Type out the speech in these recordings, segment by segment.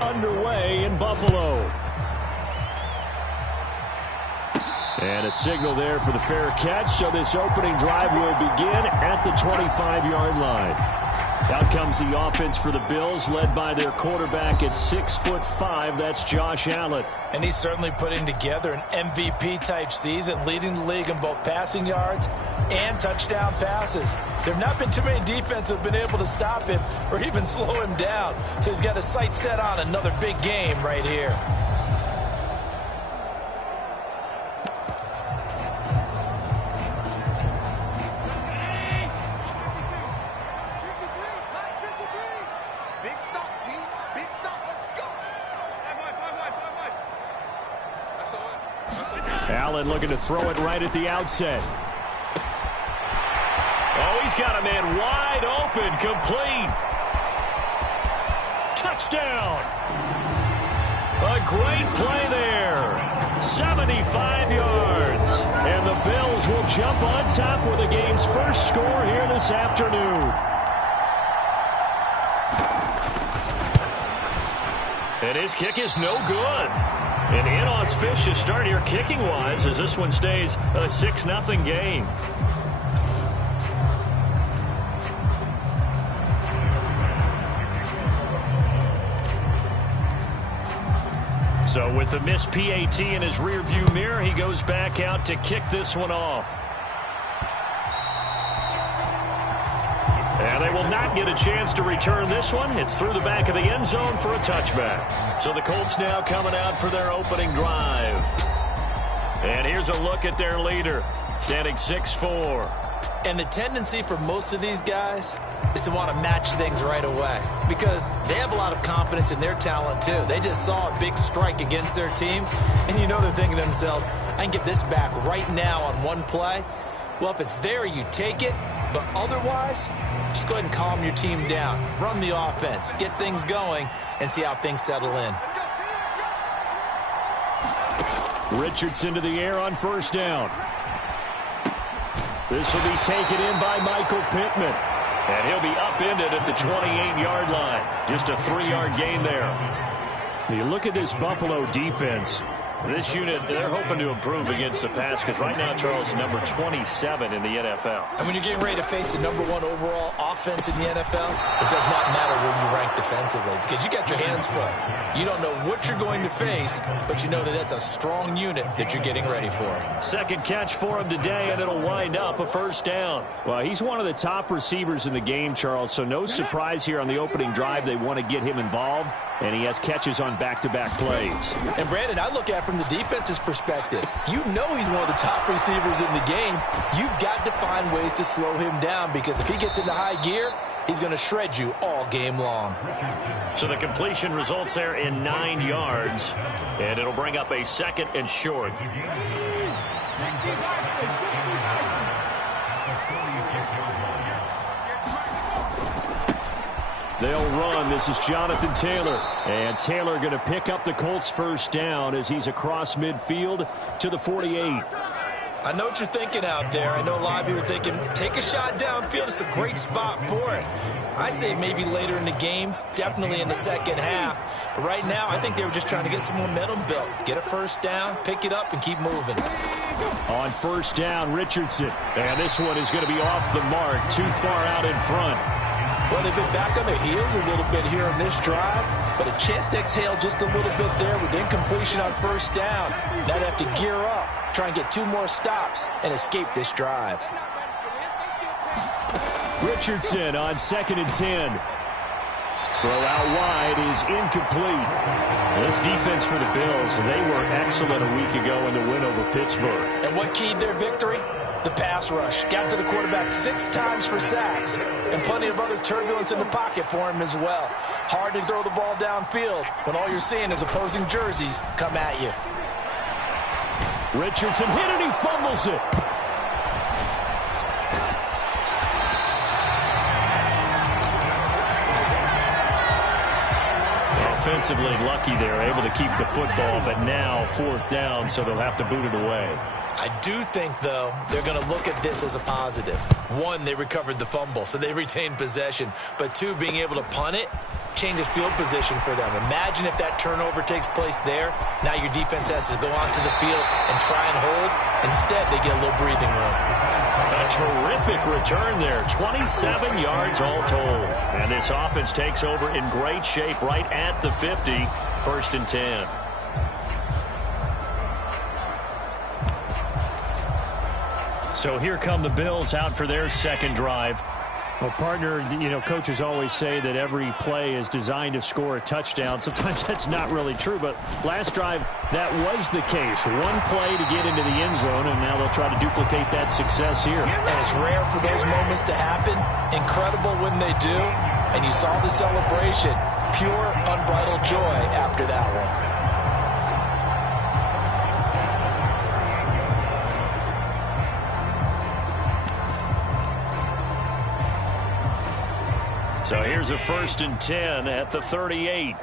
underway in Buffalo. And a signal there for the fair catch, so this opening drive will begin at the 25-yard line. Out comes the offense for the Bills, led by their quarterback at 6'5". That's Josh Allen. And he's certainly putting together an MVP-type season, leading the league in both passing yards and touchdown passes. There have not been too many defenses that have been able to stop him or even slow him down. So he's got his sights set on another big game right here. Allen looking to throw it right at the outset. Oh, he's got a man wide open, complete. Touchdown. A great play there. 75 yards. And the Bills will jump on top with the game's first score here this afternoon. And his kick is no good. An inauspicious start here kicking-wise as this one stays a 6-0 game. So with the missed PAT in his rearview mirror, he goes back out to kick this one off. And they will not get a chance to return this one. It's through the back of the end zone for a touchback. So the Colts now coming out for their opening drive. And here's a look at their leader, standing 6'4". And the tendency for most of these guys is to want to match things right away because they have a lot of confidence in their talent too. They just saw a big strike against their team, and you know they're thinking to themselves, I can get this back right now on one play. Well, if it's there, you take it, but otherwise, just go ahead and calm your team down. Run the offense, get things going, and see how things settle in. Richardson to the air on first down. This will be taken in by Michael Pittman. And he'll be upended at the 28-yard line. Just a 3-yard gain there. You look at this Buffalo defense. This unit, they're hoping to improve against the pass because right now, Charles, number 27 in the NFL. And when you're getting ready to face the #1 overall offense in the NFL, it does not matter where you rank defensively because you got your hands full. You don't know what you're going to face, but you know that that's a strong unit that you're getting ready for. Second catch for him today, and it'll wind up a first down. Well, he's one of the top receivers in the game, Charles, so no surprise here on the opening drive. They want to get him involved, and he has catches on back-to-back plays. And, Brandon, I look at it from the defense's perspective. You know he's one of the top receivers in the game. You've got to find ways to slow him down because if he gets into high gear, he's going to shred you all game long. So the completion results there in 9 yards, and it'll bring up a second and short. They'll run. This is Jonathan Taylor. And Taylor going to pick up the Colts first down as he's across midfield to the 48. I know what you're thinking out there. I know a lot of you are thinking, take a shot downfield. It's a great spot for it. I'd say maybe later in the game, definitely in the second half. But right now, I think they were just trying to get some momentum built. Get a first down, pick it up, and keep moving. On first down, Richardson. And this one is going to be off the mark, too far out in front. Well, they've been back on their heels a little bit here on this drive, but a chance to exhale just a little bit there with incompletion on first down. Now they have to gear up, try and get 2 more stops, and escape this drive. Richardson on 2nd and 10. Throw out wide is incomplete. This defense for the Bills, they were excellent a week ago in the win over Pittsburgh. And what keyed their victory? The pass rush. Got to the quarterback 6 times for sacks, and plenty of other turbulence in the pocket for him as well. Hard to throw the ball downfield when all you're seeing is opposing jerseys come at you. Richardson hit and he fumbles it. Offensively lucky they're able to keep the football, but now 4th down, so they'll have to boot it away. I do think, though, they're going to look at this as a positive. 1, they recovered the fumble, so they retained possession. But 2, being able to punt it, changes field position for them. Imagine if that turnover takes place there. Now your defense has to go onto the field and try and hold. Instead, they get a little breathing room. A terrific return there. 27 yards all told. And this offense takes over in great shape right at the 50. 1st and 10. So here come the Bills out for their second drive. Well, partner, coaches always say that every play is designed to score a touchdown. Sometimes that's not really true, but last drive, that was the case. One play to get into the end zone, and now they'll try to duplicate that success here. And it's rare for those moments to happen. Incredible when they do. And you saw the celebration. Pure, unbridled joy after that one. So here's a 1st and 10 at the 38.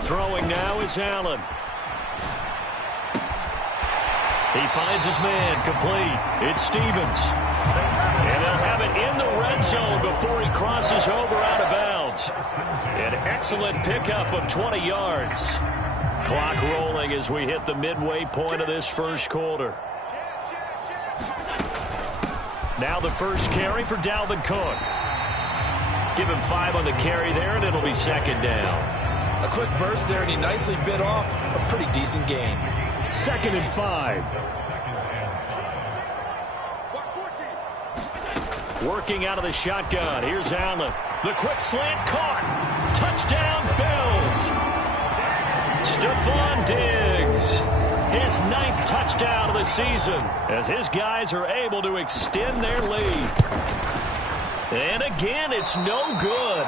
Throwing now is Allen. He finds his man complete. It's Stevens. And they'll have it in the red zone before he crosses over out of bounds. An excellent pickup of 20 yards. Clock rolling as we hit the midway point of this first quarter. Now the first carry for Dalvin Cook. Give him 5 on the carry there, and it'll be 2nd down. A quick burst there, and he nicely bit off a pretty decent gain. 2nd and 5. Working out of the shotgun. Here's Allen. The quick slant caught. Touchdown, Bills. Stephon Diggs. His 9th touchdown of the season as his guys are able to extend their lead. And again, it's no good.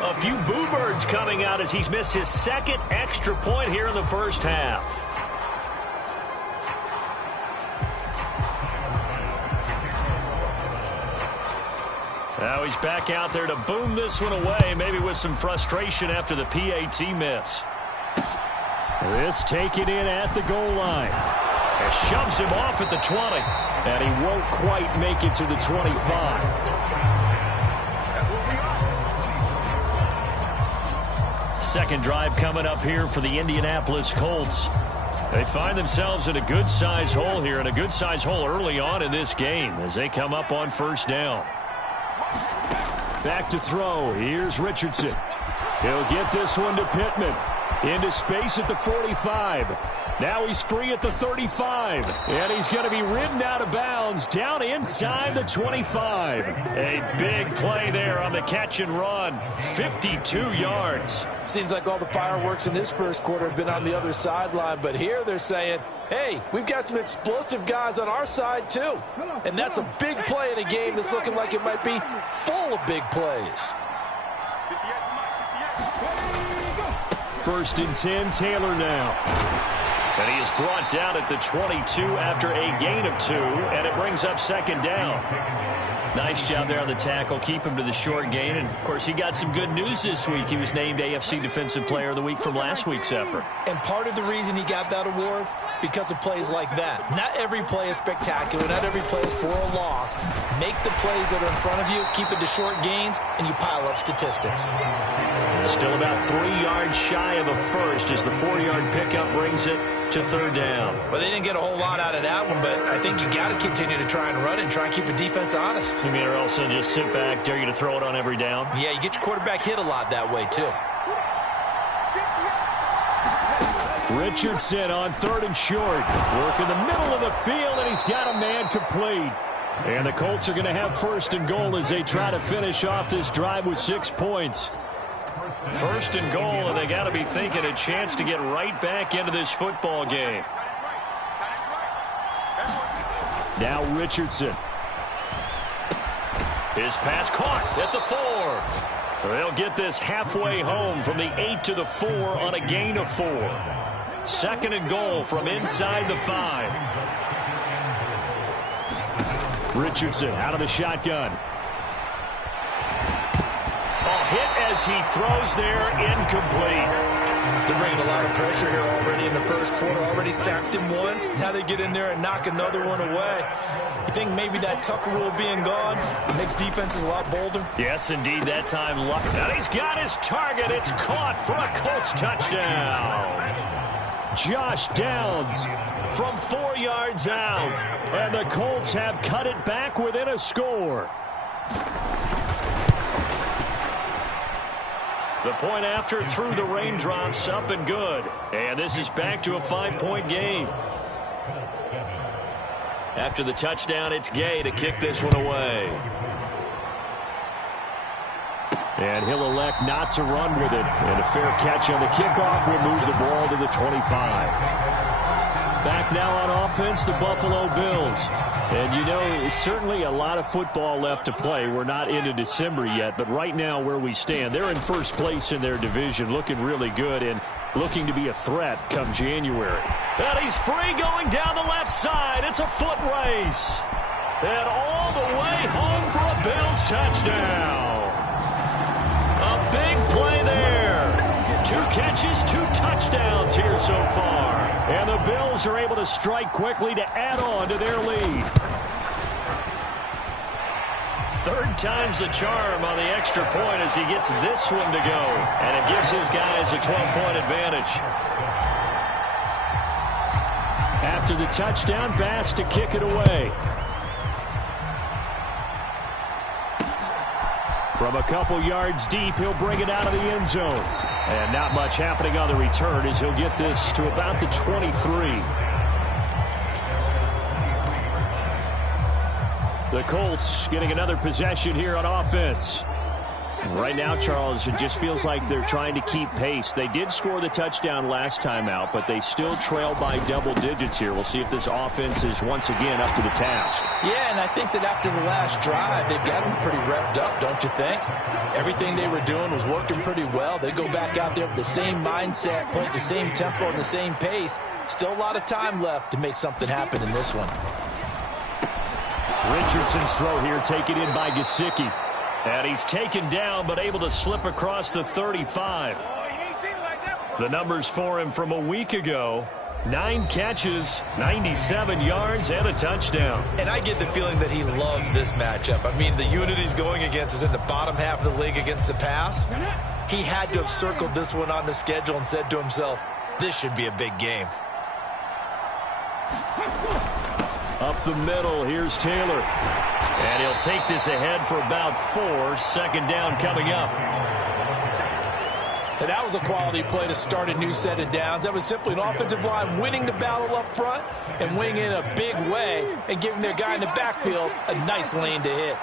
A few boo birds coming out as he's missed his 2nd extra point here in the first half. Now he's back out there to boom this one away, maybe with some frustration after the PAT miss. This taken in at the goal line. It shoves him off at the 20. And he won't quite make it to the 25. Second drive coming up here for the Indianapolis Colts. They find themselves in a good-sized hole here, and a good-sized hole early on in this game as they come up on 1st down. Back to throw. Here's Richardson. He'll get this one to Pittman. Into space at the 45. Now he's free at the 35. And he's going to be ridden out of bounds down inside the 25. A big play there on the catch and run. 52 yards. Seems like all the fireworks in this first quarter have been on the other sideline. But here they're saying, hey, we've got some explosive guys on our side too. And that's a big play in a game that's looking like it might be full of big plays. 1st and 10, Taylor now. And he is brought down at the 22 after a gain of 2, and it brings up 2nd down. Nice job there on the tackle. Keep him to the short gain. And, of course, he got some good news this week. He was named AFC Defensive Player of the Week from last week's effort. And part of the reason he got that award, because of plays like that. Not every play is spectacular. Not every play is for a loss. Make the plays that are in front of you, keep it to short gains, and you pile up statistics. Still about 3 yards shy of a first as the 4-yard pickup brings it to 3rd down. Well, they didn't get a whole lot out of that one, but I think you got to continue to try and run it and try and keep the defense honest. You mean or else just sit back, dare you to throw it on every down? Yeah, you get your quarterback hit a lot that way, too. Richardson on 3rd and short. Work in the middle of the field, and he's got a man complete. And the Colts are going to have 1st and goal as they try to finish off this drive with 6 points. 1st and goal, and they got to be thinking a chance to get right back into this football game. Now Richardson. His pass caught at the 4. They'll get this halfway home from the 8 to the 4 on a gain of 4. 2nd and goal from inside the 5. Richardson out of the shotgun. Hit as he throws there, incomplete. They're bringing a lot of pressure here already in the first quarter. Already sacked him once. Now they get in there and knock another one away. You think maybe that Tucker rule being gone makes defenses a lot bolder? Yes, indeed, that time. And he's got his target. It's caught for a Colts touchdown. Josh Downs from 4 yards out. And the Colts have cut it back within a score. The point after through the raindrops, up and good. And this is back to a 5-point game. After the touchdown, it's Gay to kick this one away. And he'll elect not to run with it. And a fair catch on the kickoff will move the ball to the 25. Back now on offense, the Buffalo Bills. And, you know, certainly a lot of football left to play. We're not into December yet, but right now where we stand, they're in first place in their division, looking really good and looking to be a threat come January. And he's free going down the left side. It's a foot race. And all the way home for a Bills touchdown. A big play there. 2 catches, 2 touchdowns here so far. And the Bills are able to strike quickly to add on to their lead. 3rd time's the charm on the extra point as he gets this one to go. And it gives his guys a 12-point advantage. After the touchdown, Bass to kick it away. From a couple yards deep, he'll bring it out of the end zone. And not much happening on the return as he'll get this to about the 23. The Colts getting another possession here on offense. Right now, Charles, it just feels like they're trying to keep pace. They did score the touchdown last time out, but they still trail by double digits here. We'll see if this offense is once again up to the task. Yeah, and I think that after the last drive, they've got them pretty revved up, don't you think? Everything they were doing was working pretty well. They go back out there with the same mindset, playing the same tempo and the same pace. Still a lot of time left to make something happen in this one. Richardson's throw here taken in by Gesicki. And he's taken down, but able to slip across the 35. The numbers for him from a week ago. 9 catches, 97 yards, and a touchdown. And I get the feeling that he loves this matchup. I mean, the unit he's going against is in the bottom half of the league against the pass. He had to have circled this one on the schedule and said to himself, this should be a big game. Up the middle, here's Taylor. And he'll take this ahead for about 4. 2nd down coming up. And that was a quality play to start a new set of downs. That was simply an offensive line winning the battle up front and winning in a big way and giving their guy in the backfield a nice lane to hit.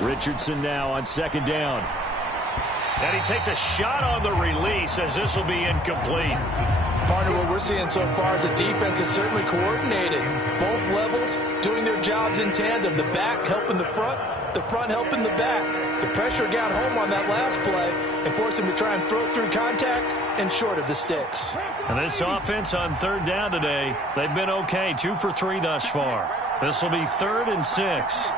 Richardson now on 2nd down. And he takes a shot on the release as this will be incomplete. Partner, what we're seeing so far is the defense is certainly coordinated. Both levels doing their jobs in tandem. The back helping the front helping the back. The pressure got home on that last play and forced him to try and throw through contact and short of the sticks. And this offense on 3rd down today, they've been okay. 2 for 3 thus far. This will be 3rd and 6.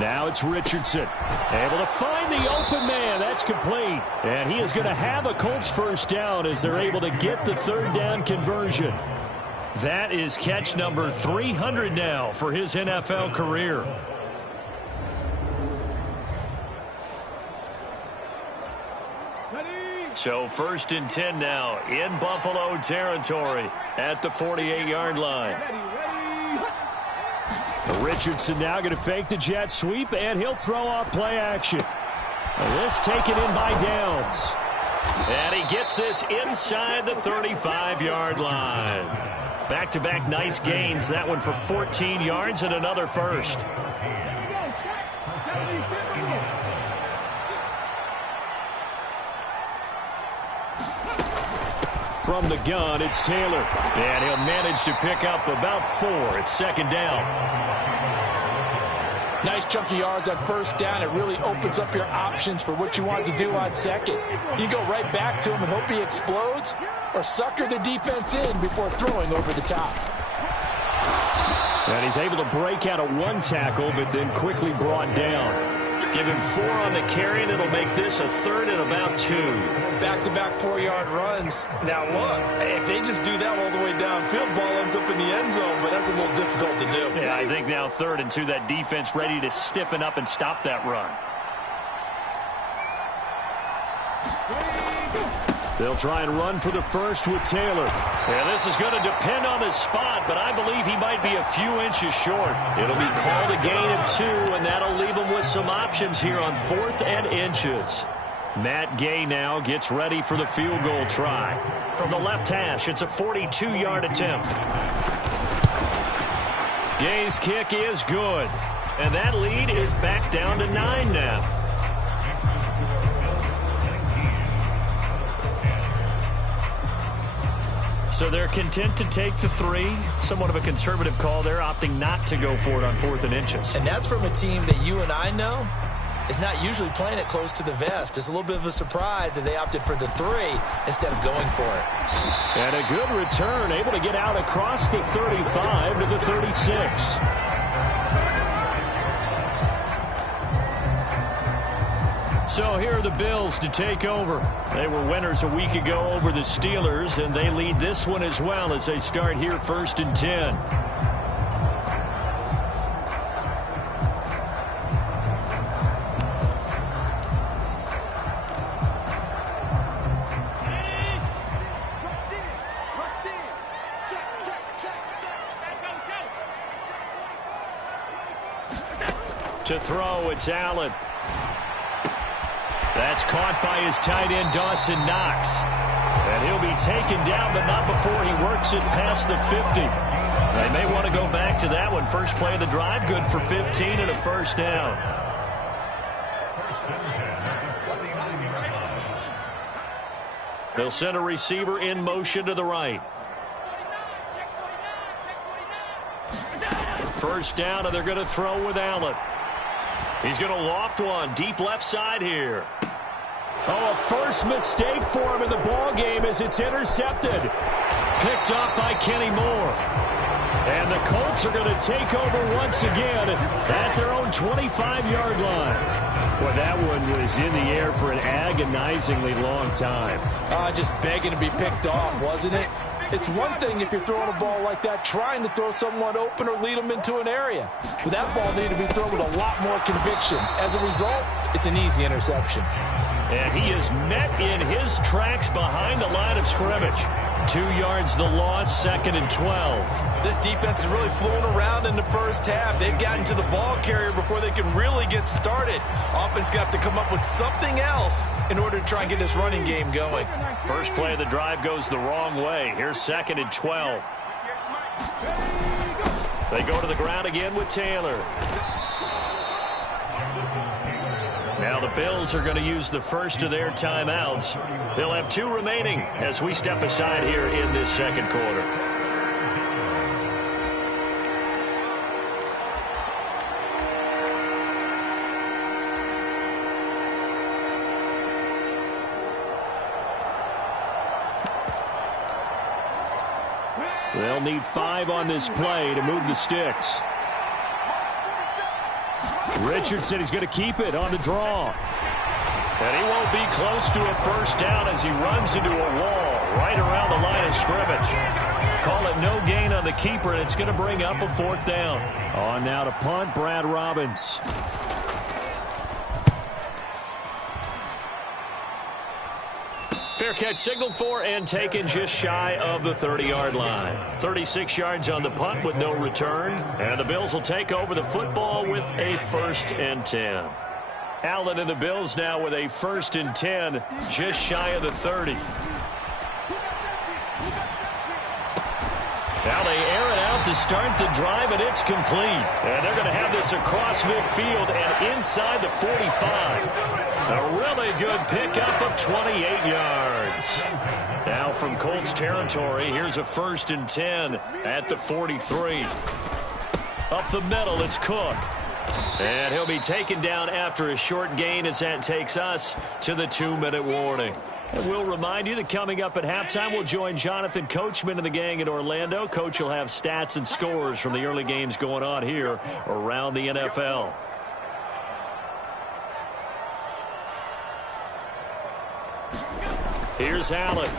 Now it's Richardson. Able to find the open man. That's complete. And he is going to have a Colts 1st down as they're able to get the 3rd down conversion. That is catch number 300 now for his NFL career. So 1st and 10 now in Buffalo territory at the 48-yard line. Richardson now going to fake the jet sweep, and he'll throw off play action. And this taken in by Downs. And he gets this inside the 35-yard line. Back-to-back nice gains. That one for 14 yards and another 1st. From the gun, it's Taylor. And he'll manage to pick up about 4. It's 2nd down. Nice chunky yards on first down. It really opens up your options for what you want to do on second. You go right back to him and hope he explodes, or sucker the defense in before throwing over the top. And he's able to break out of one tackle, but then quickly brought down. Give him 4 on the carry, and it'll make this a 3rd and about 2. Back-to-back 4-yard runs. Now, look, if they just do that all the way downfield, ball ends up in the end zone, but that's a little difficult to do. Yeah, I think now 3rd and 2, that defense ready to stiffen up and stop that run. They'll try and run for the first with Taylor. Yeah, this is going to depend on the spot, but I believe he might be a few inches short. It'll be called a gain of 2, and that'll leave him with some options here on 4th and inches. Matt Gay now gets ready for the field goal try. From the left hash, it's a 42-yard attempt. Gay's kick is good, and that lead is back down to 9 now. So they're content to take the 3. Somewhat of a conservative call there, opting not to go for it on 4th and inches. And that's from a team that you and I know is not usually playing it close to the vest. It's a little bit of a surprise that they opted for the 3 instead of going for it. And a good return, able to get out across the 35 to the 36. So here are the Bills to take over. They were winners a week ago over the Steelers, and they lead this one as well as they start here 1st and 10. To throw, it's Allen. That's caught by his tight end, Dawson Knox. And he'll be taken down, but not before he works it past the 50. They may want to go back to that one. First play of the drive, good for 15 and a first down. They'll send a receiver in motion to the right. First down, and they're going to throw with Allen. He's going to loft one deep left side here. Oh, a first mistake for him in the ball game as it's intercepted. Picked off by Kenny Moore. And the Colts are going to take over once again at their own 25-yard line. Well, that one was in the air for an agonizingly long time. Just begging to be picked off, wasn't it? It's one thing if you're throwing a ball like that, trying to throw someone open or lead them into an area. But that ball needed to be thrown with a lot more conviction. As a result, it's an easy interception. And he is met in his tracks behind the line of scrimmage. 2 yards the loss, 2nd and 12. This defense is really flown around in the first half. They've gotten to the ball carrier before they can really get started. Offense going to have to come up with something else in order to try and get this running game going. First play of the drive goes the wrong way. Here's 2nd and 12. They go to the ground again with Taylor. Now the Bills are going to use the first of their timeouts. They'll have 2 remaining as we step aside here in this second quarter. They'll need 5 on this play to move the sticks. Richardson, he's going to keep it on the draw. And he won't be close to a first down as he runs into a wall right around the line of scrimmage. Call it no gain on the keeper, and it's going to bring up a 4th down. On now to punt, Brad Robbins. Fair catch signaled for and taken just shy of the 30-yard line. 36 yards on the punt with no return. And the Bills will take over the football with a 1st and 10. Allen and the Bills now with a 1st and 10 just shy of the 30. Now they air it out to start the drive, and it's complete. And they're going to have this across midfield and inside the 45. A really good pickup of 28 yards. Now from Colts territory, here's a 1st and 10 at the 43. Up the middle, it's Cook. And he'll be taken down after a short gain as that takes us to the 2-minute warning. And we'll remind you that coming up at halftime, we'll join Jonathan Coachman and the gang in Orlando. Coach will have stats and scores from the early games going on here around the NFL. Here's Allen.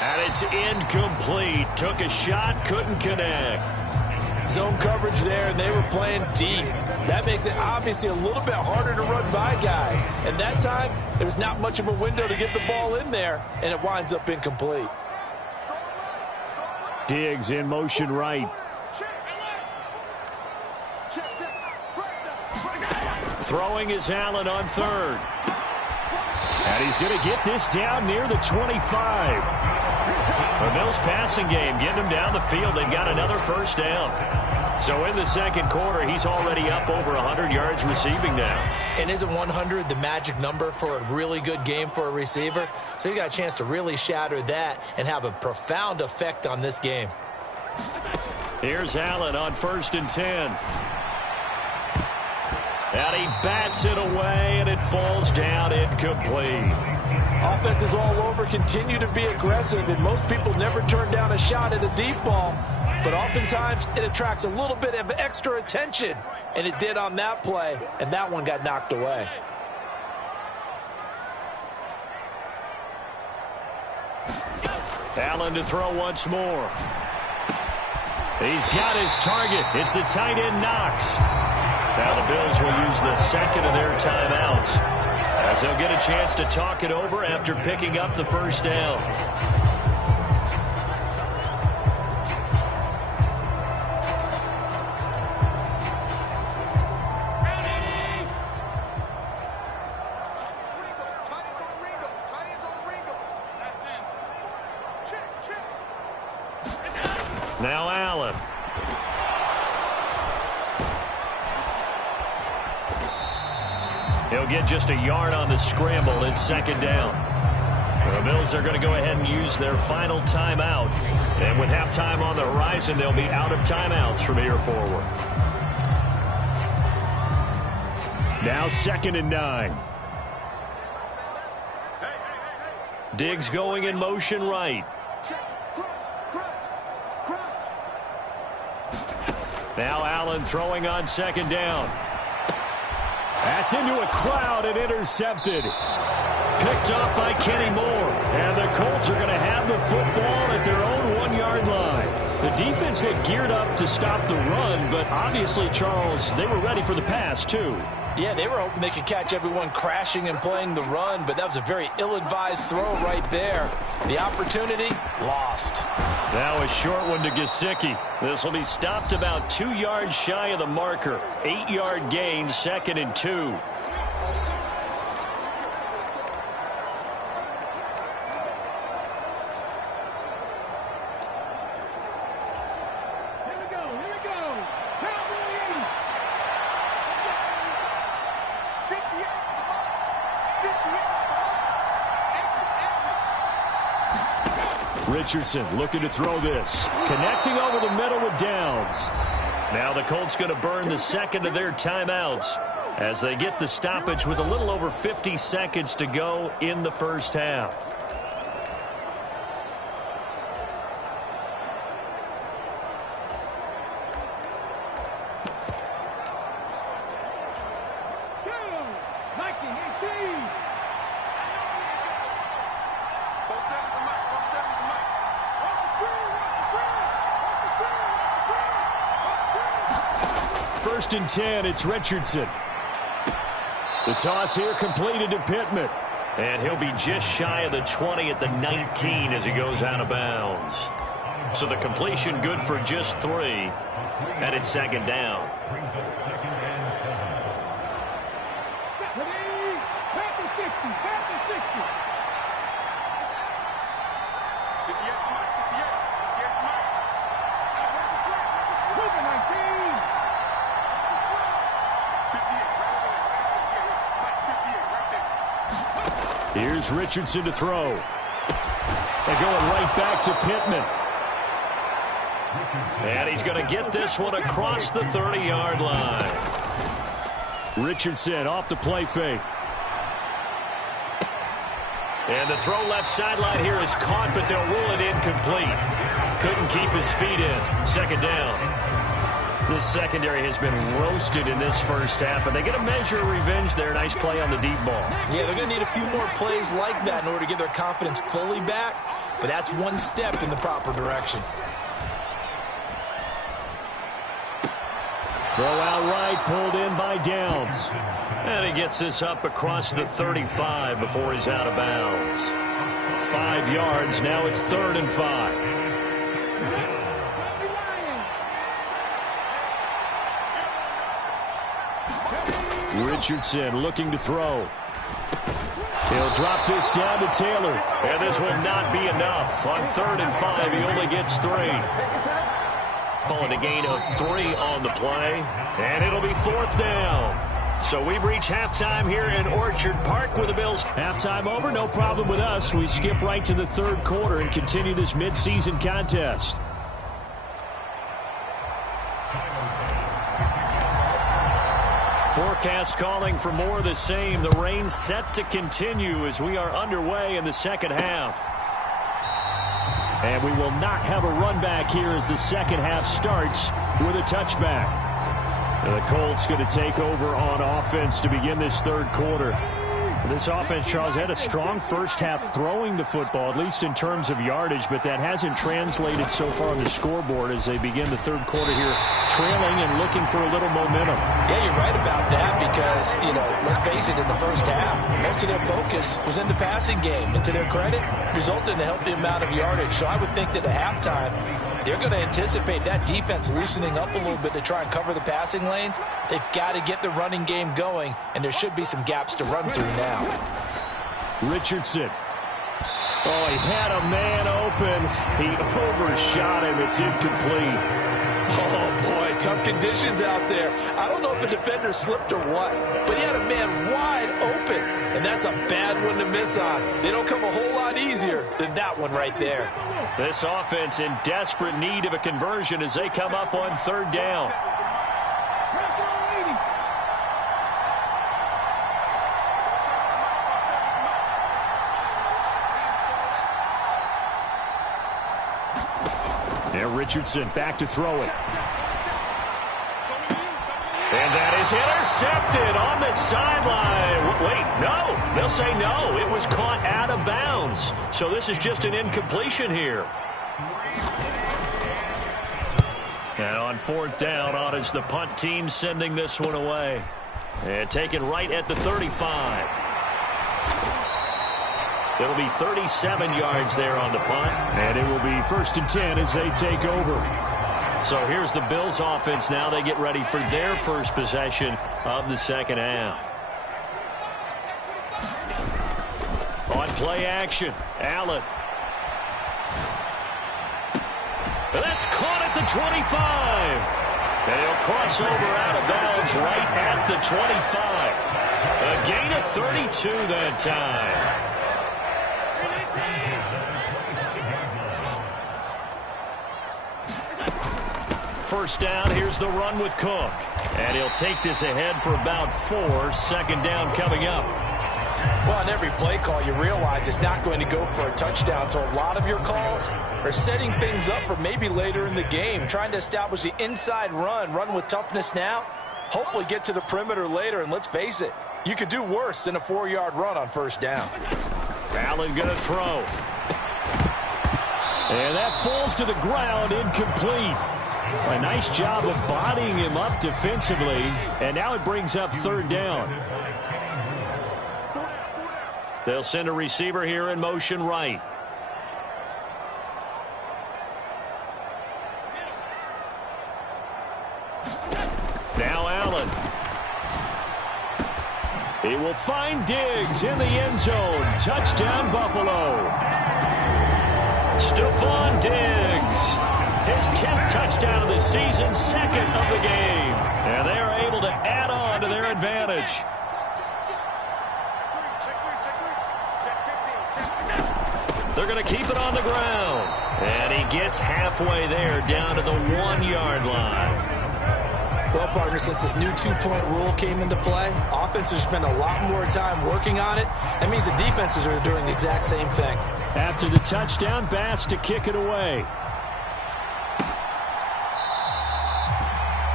And it's incomplete. Took a shot, couldn't connect. Zone coverage there, and they were playing deep. That makes it obviously a little bit harder to run by guys. And that time, there was not much of a window to get the ball in there, and it winds up incomplete. Diggs in motion right. Throwing is Allen on third. And he's going to get this down near the 25. The Bills passing game getting him down the field. They've got another first down. So in the second quarter, he's already up over 100 yards receiving now. And isn't 100 the magic number for a really good game for a receiver? So he got a chance to really shatter that and have a profound effect on this game. Here's Allen on 1st and 10. And he bats it away, and it falls down incomplete. Offenses all over continue to be aggressive, and most people never turn down a shot at a deep ball. But oftentimes, it attracts a little bit of extra attention, and it did on that play, and that one got knocked away. Allen to throw once more. He's got his target. It's the tight end Knox. Now the Bills will use the second of their timeouts as they'll get a chance to talk it over after picking up the first down. Now Allen. He'll get just a yard on the scramble. It's second down. The Bills are going to go ahead and use their final timeout. And with halftime on the horizon, they'll be out of timeouts from here forward. Now 2nd and 9. Diggs going in motion right. Now Allen throwing on 2nd down. That's into a crowd and intercepted. Picked up by Kenny Moore. And the Colts are going to have the football at their own 1-yard line. The defense looked geared up to stop the run, but obviously, Charles, they were ready for the pass, too. Yeah, they were hoping they could catch everyone crashing and playing the run, but that was a very ill-advised throw right there. The opportunity, lost. Now a short one to Gesicki. This will be stopped about 2 yards shy of the marker. 8-yard gain, 2nd and 2. Richardson looking to throw this. Connecting over the middle with Downs. Now the Colts going to burn the second of their timeouts as they get the stoppage with a little over 50 seconds to go in the first half. First and 10, it's Richardson. The toss here completed to Pittman. And he'll be just shy of the 20 at the 19 as he goes out of bounds. So the completion good for just 3. And it's second down. Here's Richardson to throw. They're going right back to Pittman. And he's going to get this one across the 30-yard line. Richardson off the play fake. And the throw left sideline here is caught, but they'll rule it incomplete. Couldn't keep his feet in. Second down. This secondary has been roasted in this first half, but they get a measure of revenge there. Nice play on the deep ball. Yeah, they're going to need a few more plays like that in order to get their confidence fully back, but that's one step in the proper direction. Throw out right, pulled in by Downs. And he gets this up across the 35 before he's out of bounds. 5 yards, now it's 3rd and 5. Richardson looking to throw. He'll drop this down to Taylor. And this will not be enough. On 3rd and 5, he only gets 3. Calling a gain of 3 on the play. And it'll be 4th down. So we've reached halftime here in Orchard Park with the Bills. Halftime over, no problem with us. We skip right to the 3rd quarter and continue this midseason contest. Forecast calling for more of the same. The rain set to continue as we are underway in the second half. And we will not have a run back here as the second half starts with a touchback. And the Colts going to take over on offense to begin this 3rd quarter. This offense, Charles, had a strong first half throwing the football, at least in terms of yardage, but that hasn't translated so far on the scoreboard as they begin the 3rd quarter here, trailing and looking for a little momentum. Yeah, you're right about that because, let's face it, in the first half, most of their focus was in the passing game. And to their credit, resulted in a healthy amount of yardage. So I would think that at halftime, they're going to anticipate that defense loosening up a little bit to try and cover the passing lanes. They've got to get the running game going, and there should be some gaps to run through now. Richardson. Oh, he had a man open. He overshot him. It's incomplete. Oh, boy, tough conditions out there. I don't know if a defender slipped or what, but he had a man wide open, and that's a bad one to miss on. They don't come a whole lot easier than that one right there. This offense in desperate need of a conversion as they come up on 3rd down. And Richardson back to throw it. And that is intercepted on the sideline. Wait, no. They'll say no. It was caught out of bounds. So this is just an incompletion here. And on 4th down, on is the punt team sending this one away. And taken right at the 35. It'll be 37 yards there on the punt. And it will be 1st and 10 as they take over. So here's the Bills offense now. They get ready for their first possession of the second half. On play action, Allen. And that's caught at the 25. And he'll cross over out of bounds right at the 25. A gain of 32 that time. First down, here's the run with Cook. And he'll take this ahead for about 4. 2nd down coming up. Well, on every play call, you realize it's not going to go for a touchdown. So a lot of your calls are setting things up for maybe later in the game, trying to establish the inside run with toughness now, hopefully get to the perimeter later. And let's face it, you could do worse than a 4-yard run on 1st down. Allen going to throw. And that falls to the ground, incomplete. A nice job of bodying him up defensively, and now it brings up 3rd down. They'll send a receiver here in motion right. Now Allen. He will find Diggs in the end zone. Touchdown, Buffalo. Stephon Diggs. His 10th touchdown of the season, 2nd of the game. And they are able to add on to their advantage. They're going to keep it on the ground. And he gets halfway there, down to the 1-yard line. Well, partner, since this new two-point rule came into play, offenses spend a lot more time working on it. That means the defenses are doing the exact same thing. After the touchdown, Bass to kick it away.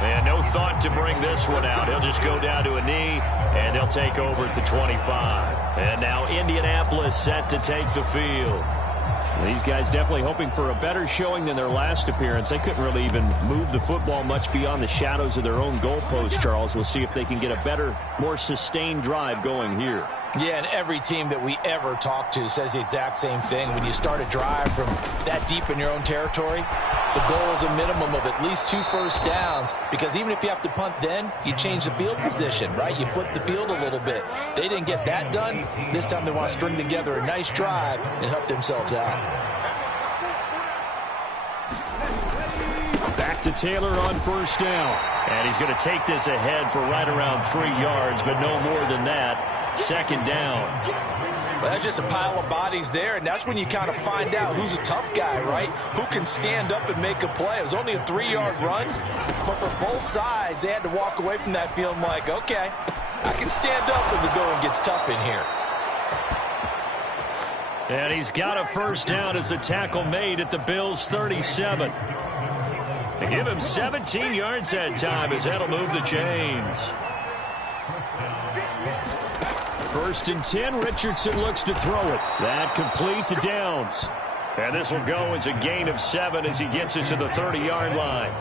And no thought to bring this one out. He'll just go down to a knee, and they'll take over at the 25. And now Indianapolis set to take the field. These guys definitely hoping for a better showing than their last appearance. They couldn't really even move the football much beyond the shadows of their own goalpost, Charles. We'll see if they can get a better, more sustained drive going here. Yeah, and every team that we ever talk to says the exact same thing. When you start a drive from that deep in your own territory, the goal is a minimum of at least 2 first downs, because even if you have to punt then, you change the field position, right? You flip the field a little bit. They didn't get that done. This time they want to string together a nice drive and help themselves out. Back to Taylor on first down. And he's going to take this ahead for right around 3 yards, but no more than that. Second down. Well, that's just a pile of bodies there, and that's when you kind of find out who's a tough guy, right? Who can stand up and make a play. It was only a 3-yard run, but for both sides, they had to walk away from that feeling like, okay, I can stand up when the going gets tough in here. And he's got a first down as the tackle made at the Bills' 37. They give him 17 yards that time as that'll move the chains. 1st and 10, Richardson looks to throw it. That complete to Downs. And this will go as a gain of 7 as he gets it to the 30-yard line.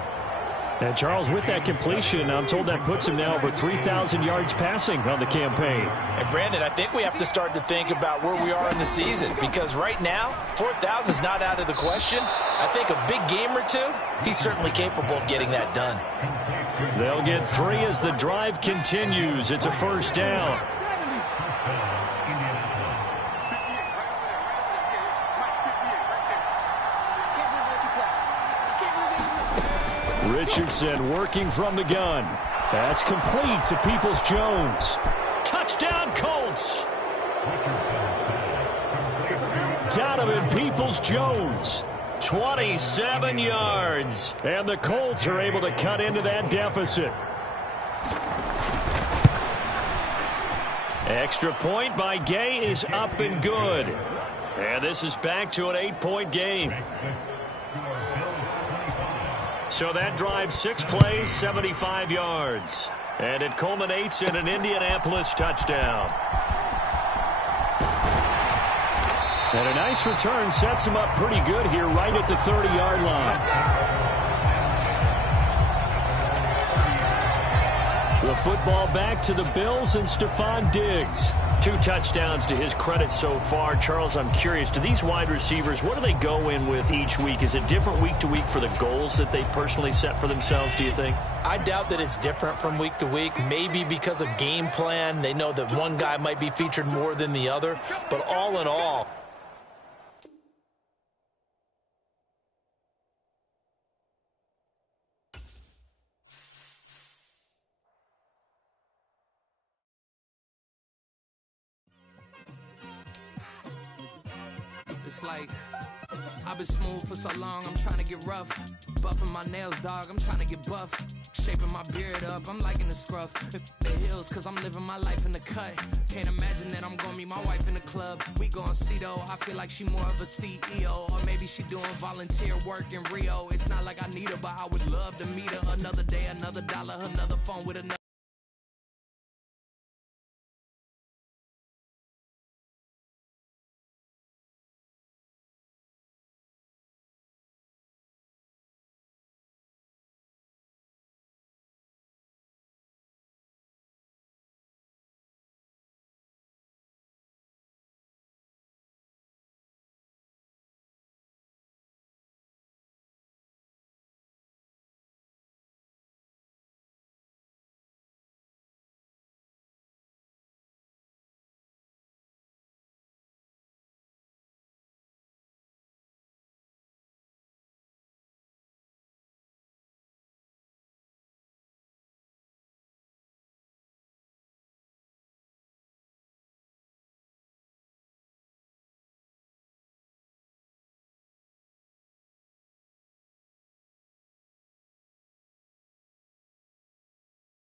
And Charles, with that completion, I'm told that puts him now over 3,000 yards passing on the campaign. And Brandon, I think we have to start to think about where we are in the season, because right now, 4,000 is not out of the question. I think a big game or two, he's certainly capable of getting that done. They'll get 3 as the drive continues. It's a first down. Richardson working from the gun. That's complete to Peoples-Jones. Touchdown, Colts! Donovan Peoples-Jones. 27 yards. And the Colts are able to cut into that deficit. Extra point by Gay is up and good. And this is back to an 8-point game. So that drive, 6 plays, 75 yards. And it culminates in an Indianapolis touchdown. And a nice return sets him up pretty good here right at the 30-yard line. The football back to the Bills and Stephon Diggs. 2 touchdowns to his credit so far. Charles, I'm curious, do these wide receivers, what do they go in with each week? Is it different week to week for the goals that they personally set for themselves, do you think? I doubt that it's different from week to week. Maybe because of game plan, they know that one guy might be featured more than the other. But all in all, it's like I've been smooth for so long, I'm trying to get rough. Buffing my nails, dog, I'm trying to get buff. Shaping my beard up, I'm liking the scruff. The heels, cause I'm living my life in the cut. Can't imagine that I'm gonna meet my wife in the club. We gon' see though, I feel like she more of a CEO. Or maybe she doing volunteer work in Rio. It's not like I need her, but I would love to meet her. Another day, another dollar, another phone with another